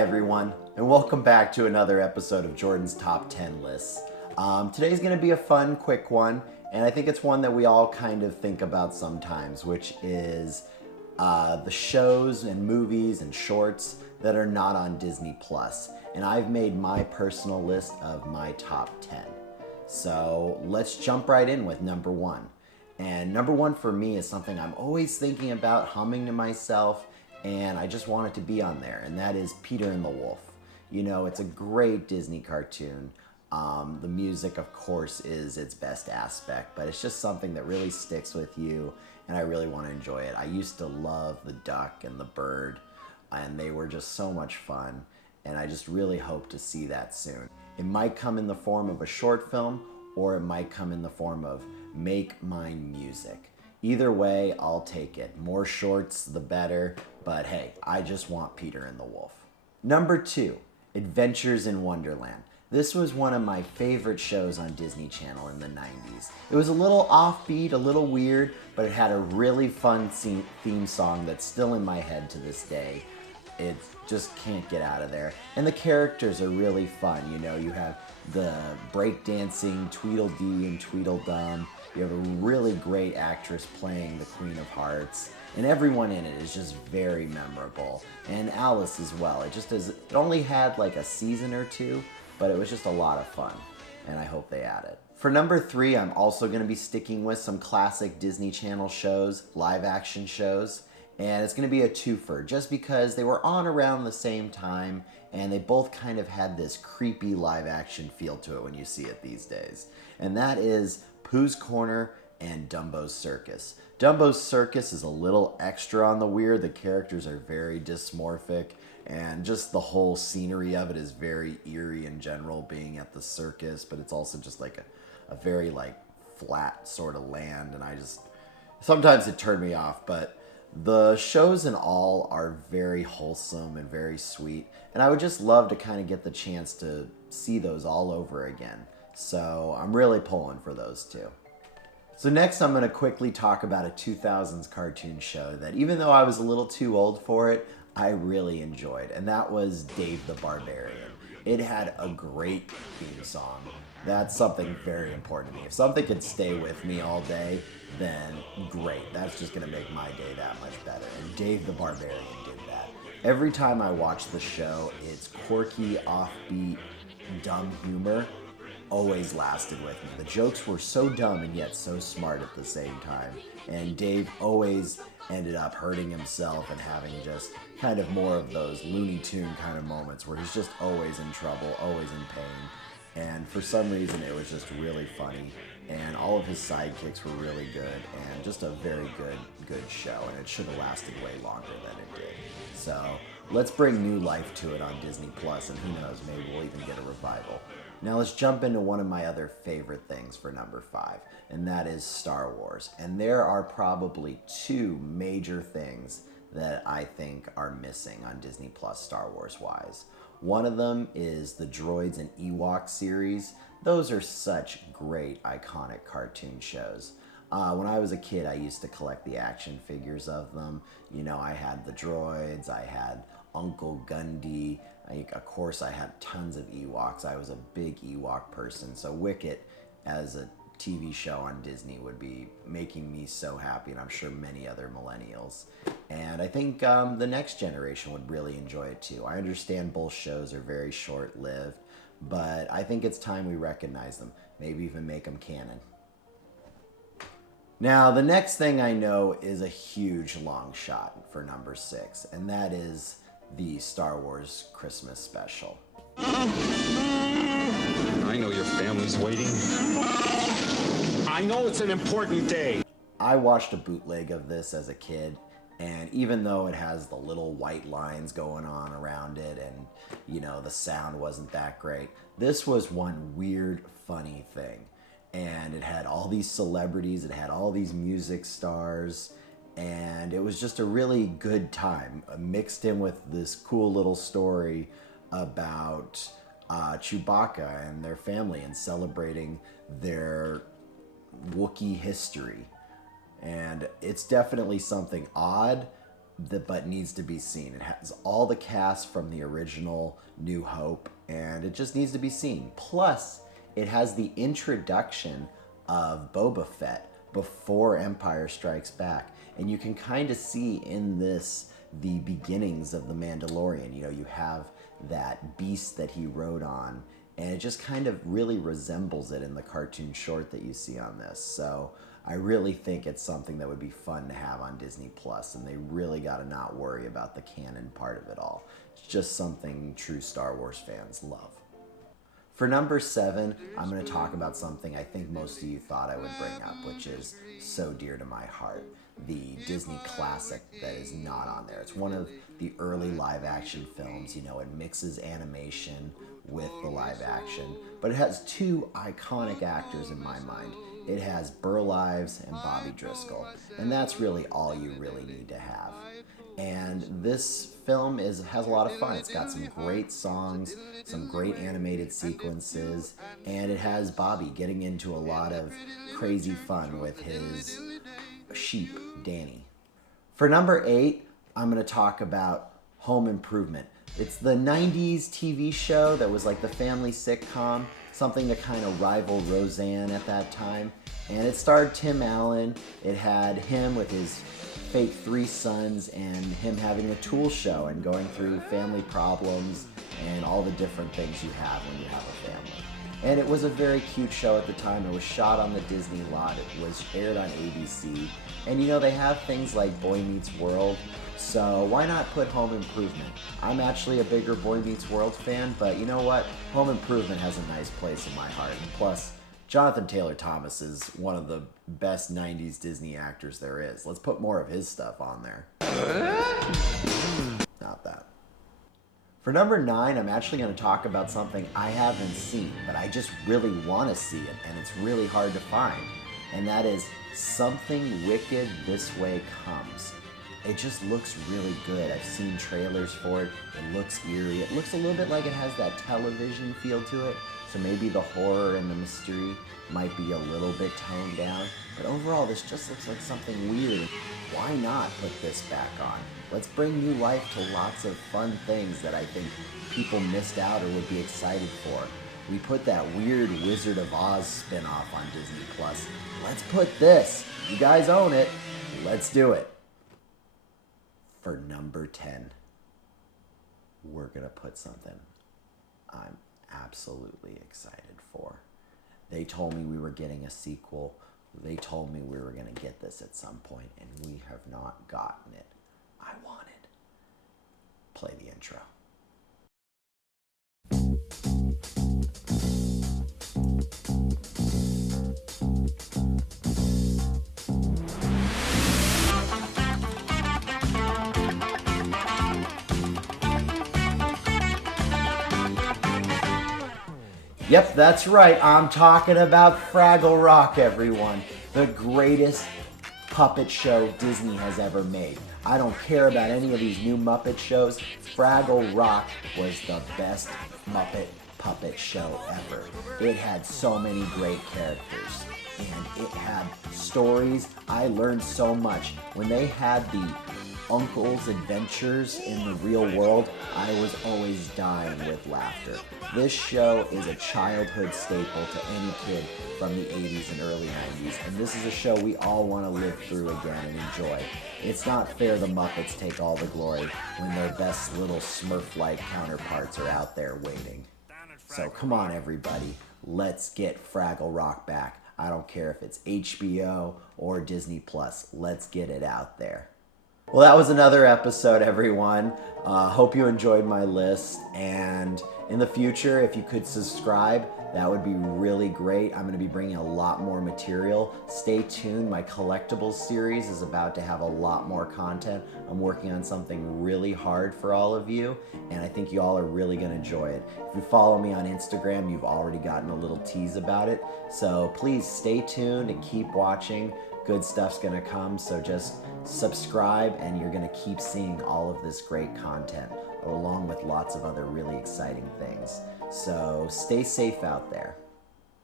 Hi everyone, and welcome back to another episode of Jordan's Top 10 Lists. Today's going to be a fun, quick one, and I think it's one that we all kind of think about sometimes, which is the shows and movies and shorts that are not on Disney+. And I've made my personal list of my top 10. So let's jump right in with number one. And number one for me is something I'm always thinking about, humming to myself, and I just want it to be on there, and that is Peter and the Wolf. You know, it's a great Disney cartoon. The music, of course, is its best aspect, but it's just something that really sticks with you, and I really want to enjoy it. I used to love the duck and the bird, and they were just so much fun, and I just really hope to see that soon. It might come in the form of a short film, or it might come in the form of Make Mine music. Either way, I'll take it. More shorts, the better, but hey, I just want Peter and the Wolf. Number two, Adventures in Wonderland. This was one of my favorite shows on Disney Channel in the 90s. It was a little offbeat, a little weird, but it had a really fun theme song that's still in my head to this day. It just can't get out of there. And the characters are really fun. You know, you have the breakdancing Tweedledee and Tweedledum. You have a really great actress playing the Queen of Hearts. And everyone in it is just very memorable. And Alice as well. It only had like a season or two, but it was just a lot of fun. And I hope they add it. For number three, I'm also going to be sticking with some classic Disney Channel shows, live action shows. And it's going to be a twofer, just because they were on around the same time, and they both kind of had this creepy live action feel to it when you see it these days. And that is Pooh's Corner and Dumbos Circus. Dumbos Circus is a little extra on the weird. The characters are very dysmorphic, and just the whole scenery of it is very eerie in general, being at the circus, but it's also just like a very like flat sort of land, and sometimes it turned me off, but the shows in all are very wholesome and very sweet, and I would just love to kind of get the chance to see those all over again. So I'm really pulling for those two. So next I'm going to quickly talk about a 2000s cartoon show that, even though I was a little too old for it, I really enjoyed, and that was Dave the Barbarian. It had a great theme song. That's something very important to me. If something could stay with me all day, then great. That's just going to make my day that much better. And Dave the Barbarian did that. Every time I watch the show, its quirky, offbeat, dumb humor always lasted with me. The jokes were so dumb and yet so smart at the same time. And Dave always ended up hurting himself and having just kind of more of those Looney Tune kind of moments where he's just always in trouble, always in pain. And for some reason, it was just really funny. And all of his sidekicks were really good, and just a very good show. And it should have lasted way longer than it did. So let's bring new life to it on Disney+, and who knows, maybe we'll even get a revival. Now let's jump into one of my other favorite things for number five, and that is Star Wars. And there are probably two major things that I think are missing on Disney+ Star Wars-wise. One of them is the Droids and Ewok series. Those are such great, iconic cartoon shows. When I was a kid, I used to collect the action figures of them. You know, I had the droids, I had Uncle Gundy. Of course, I had tons of Ewoks. I was a big Ewok person, so Wicket as a TV show on Disney would be making me so happy, and I'm sure many other millennials. And I think the next generation would really enjoy it too. I understand both shows are very short-lived, but I think it's time we recognize them, maybe even make them canon. Now, the next thing I know is a huge long shot for number six, and that is the Star Wars Christmas special. I know your family's waiting. I know it's an important day. I watched a bootleg of this as a kid, and even though it has the little white lines going on around it and, you know, the sound wasn't that great, this was one weird, funny thing. And it had all these celebrities, it had all these music stars, and it was just a really good time, mixed in with this cool little story about Chewbacca and their family and celebrating their Wookiee history. And it's definitely something odd, but needs to be seen. It has all the cast from the original New Hope, and it just needs to be seen. Plus, it has the introduction of Boba Fett before Empire Strikes Back. And you can kind of see in this the beginnings of the Mandalorian. You know, you have that beast that he rode on, and it just kind of really resembles it in the cartoon short that you see on this. So I really think it's something that would be fun to have on Disney Plus, and they really got to not worry about the canon part of it all. It's just something true Star Wars fans love. For number 7, I'm going to talk about something I think most of you thought I would bring up, which is so dear to my heart. The Disney classic that is not on there. It's one of the early live action films. You know, it mixes animation with the live action, but it has 2 iconic actors in my mind. It has Burl Ives and Bobby Driscoll, and that's really all you really need to have. And this film has a lot of fun. It's got some great songs, some great animated sequences, and it has Bobby getting into a lot of crazy fun with his sheep, Danny. For number 8, I'm going to talk about Home Improvement. It's the 90s TV show that was like the family sitcom, something to kind of rival Roseanne at that time. And it starred Tim Allen. It had him with his fake 3 sons and him having a tool show and going through family problems and all the different things you have when you have a family. And it was a very cute show at the time. It was shot on the Disney lot. It was aired on ABC. And you know, they have things like Boy Meets World, so why not put Home Improvement? I'm actually a bigger Boy Meets World fan, but you know what? Home Improvement has a nice place in my heart. And plus, Jonathan Taylor Thomas is one of the best 90s Disney actors there is. Let's put more of his stuff on there. Not that. For number 9, I'm actually going to talk about something I haven't seen, but I just really want to see it, and it's really hard to find. And that is Something Wicked This Way Comes. It just looks really good. I've seen trailers for it. It looks eerie. It looks a little bit like it has that television feel to it. So maybe the horror and the mystery might be a little bit toned down. But overall, this just looks like something weird. Why not put this back on? Let's bring new life to lots of fun things that I think people missed out or would be excited for. We put that weird Wizard of Oz spin-off on Disney Plus. Let's put this. You guys own it. Let's do it. For number 10, we're going to put something I'm absolutely excited for. They told me we were getting a sequel. They told me we were going to get this at some point, and we have not gotten it. I want it. Play the intro. Yep, that's right. I'm talking about Fraggle Rock, everyone. The greatest puppet show Disney has ever made. I don't care about any of these new Muppet shows. Fraggle Rock was the best Muppet puppet show ever. It had so many great characters, and it had stories. I learned so much. When they had the uncle's adventures in the real world, I was always dying with laughter. This show is a childhood staple to any kid from the 80s and early 90s, and this is a show we all want to live through again and enjoy. It's not fair the Muppets take all the glory when their best little Smurf-like counterparts are out there waiting. So come on, everybody, let's get Fraggle Rock back. I don't care if it's HBO or Disney Plus. Let's get it out there. Well, that was another episode, everyone. Hope you enjoyed my list. And in the future, if you could subscribe, that would be really great. I'm going to be bringing a lot more material. Stay tuned. My collectibles series is about to have a lot more content. I'm working on something really hard for all of you, and I think you all are really going to enjoy it. If you follow me on Instagram, you've already gotten a little tease about it. So please stay tuned and keep watching. Good stuff's going to come, so just subscribe and you're going to keep seeing all of this great content along with lots of other really exciting things. So stay safe out there.